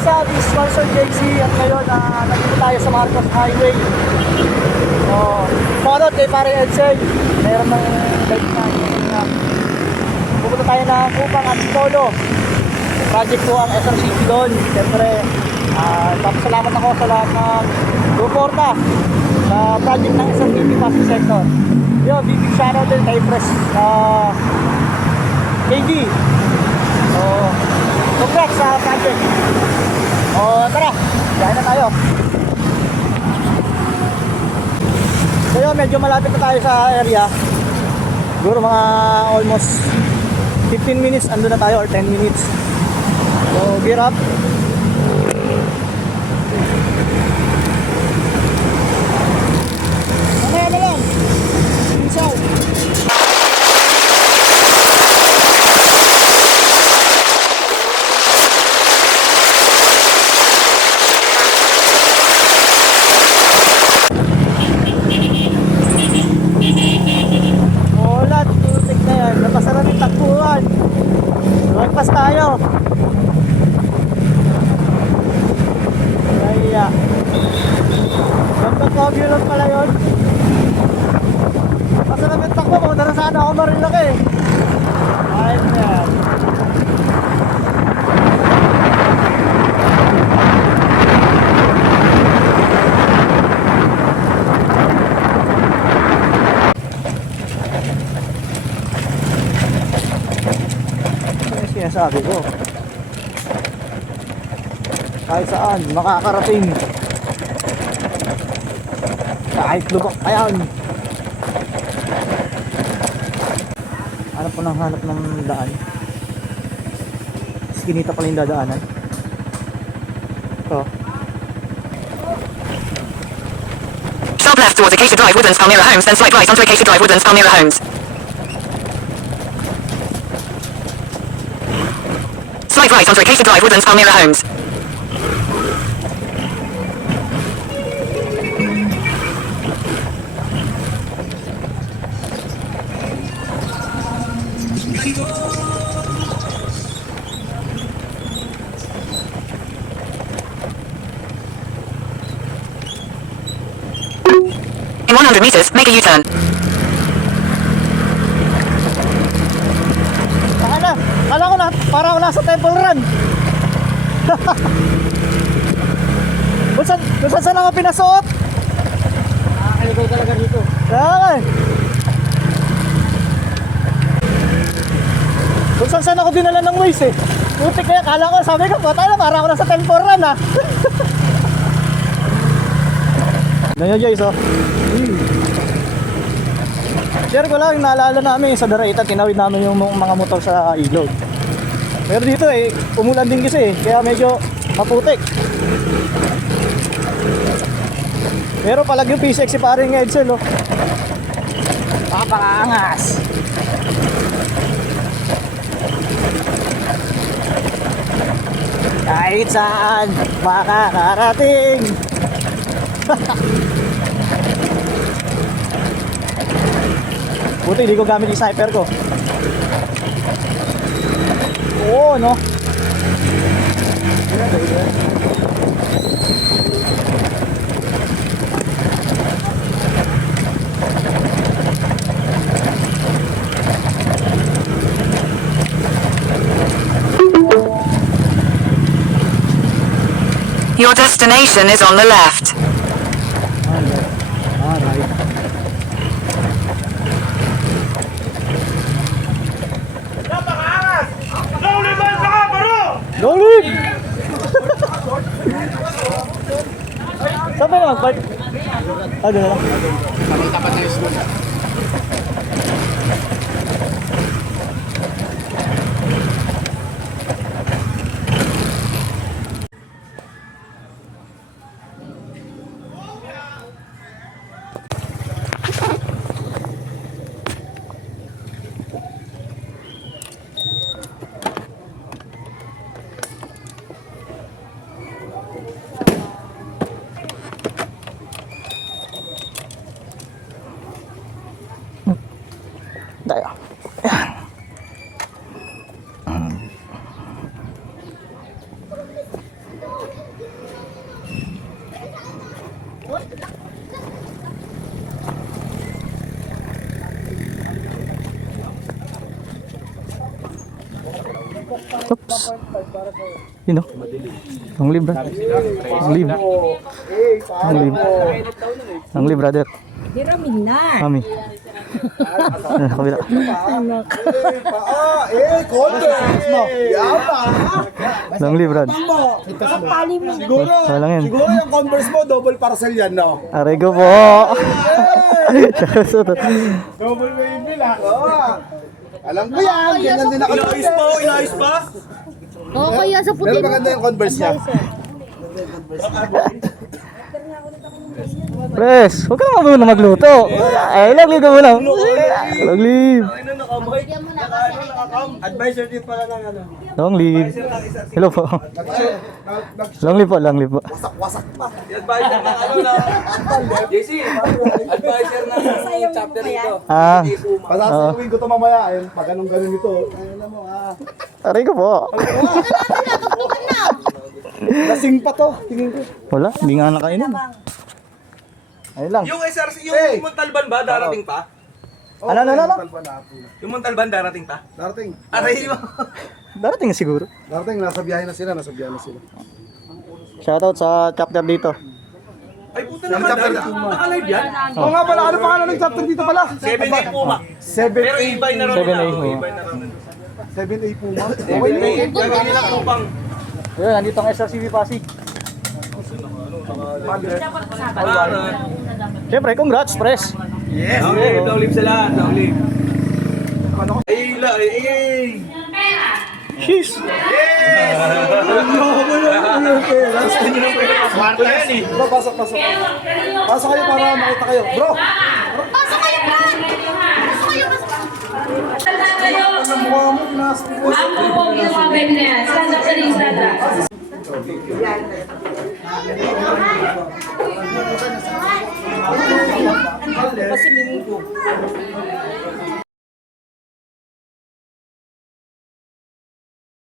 what's up? This is Sponsor JC at ngayon nandito tayo sa Marcos Highway. So, shoutout kay pare Edsel. Meron ng bike na pupunta tayo ng Kupang at Polo. Project ko ang SRCP doon. Siyempre, papasalamat ako sa lahat ng suporta sa project ng SRCP Passenger Sector. Yun, big shoutout din kay Press KG. So, congrats sa project. O, tara, kaya na tayo. So yun, medyo malapit na tayo sa area. Siguro mga almost 15 minutes andun na tayo or 10 minutes. So, gear up. Mamaya na lang. Inside. Napasarap yung takbuhan. Lagpas tayo. Kaya gandang Baguio lang pala yun. Napasarap yung takbo mo. Dara sana ako marilaki. Ayun yan. Sabi ko kahit saan makakarating, kahit lubak ayan. Hanap po ng hanap ng daan. Skinita pala yung dadaanan. Ito. Sharp left towards Acacia Drive, Woodlands, Palmyra Homes, then slight right onto Acacia Drive, Woodlands, Palmyra Homes. Slight right onto Acacia Drive, Woodlands, Palmyra Homes. In 100 meters, make a U-turn. Kala ko na, para ako nasa Temple Run. Kung saan ako pinasuot? Nakakaligaw talaga dito. Kaya kung saan ako dinala ng Waze eh. Putik kaya, kala ko, sabi ko, patay na, para ako nasa Temple Run ha. Ganyan guys oh. Share ko lang, naalala namin sa Dareta, tinawid namin yung mga motor sa ilog. Pero dito eh, umulan din kasi kaya medyo maputik. Pero palag yung P6 si paring Edsel oh. Papakangas. Kahit saan makakarating. Buti hindi ko gamit yung sniper ko. Oo, no? Your destination is on the left. Alright. Lolit! Sabi naman, park. Ano na lang? Papunta pa tayo school. Oops. Yun o. Long live, brother. Long live. Long live. Long live, brother. Hiramin na. Mami. Kabila. Long live, brad. Kapali mo. Siguro, Walang yan. siguro yung Converse mo, double parcel yan, no? Arego po. Double wave lang. Alam ko yan, ganyan din ako. Inayos pa? Oo, kaya sa puti Pero mo. maganda yung Converse niya. Pres, huwag ka naman muna magluto. Ay, long live ka muna. Long live. Advisor din pala ng ano. Long live. Hello po. Long live po, long live po. Wasak pa. Advisor ng ano na. JC, advisor ng chapter dito. Ah, Pasasaluin ko ito mamaya. Ayun, pag ganun-ganun ito. Ayun na mo, arego po. Lasing pa to. Tingin ko. Wala, hindi nga nakainom. Ayun lang. Yung SRC, yung Montalban ba darating pa? Ano? Yung Montalban darating pa? Darating. Aray mo. Darating siguro. Darating, nasa biyahe na sila. Shoutout sa chapter dito. Ay puta naman, naka-live yan? Oo nga pala, ano pangalan ng chapter dito pala? 7A Puma. 7 Pero i-buy na ron 7A nila. Puma. I-buy na ron nila. 7A Puma. 7A, gagawin nila upang. Ayun, nandito ang SRCB Pasig. Siyempre, congrats, Pres. Yes! Long live sa lahat, long live. Ay, Sheesh. Marta yan eh. Bro, pasok. Pasok kayo para makita kayo. Bro! Pasok kayo, Brad! Pasok kayo, Stand kayo. Ang mukha mo, pinasok ko. Ang bubog yung mga baby na yan. Stand up, please, stand up.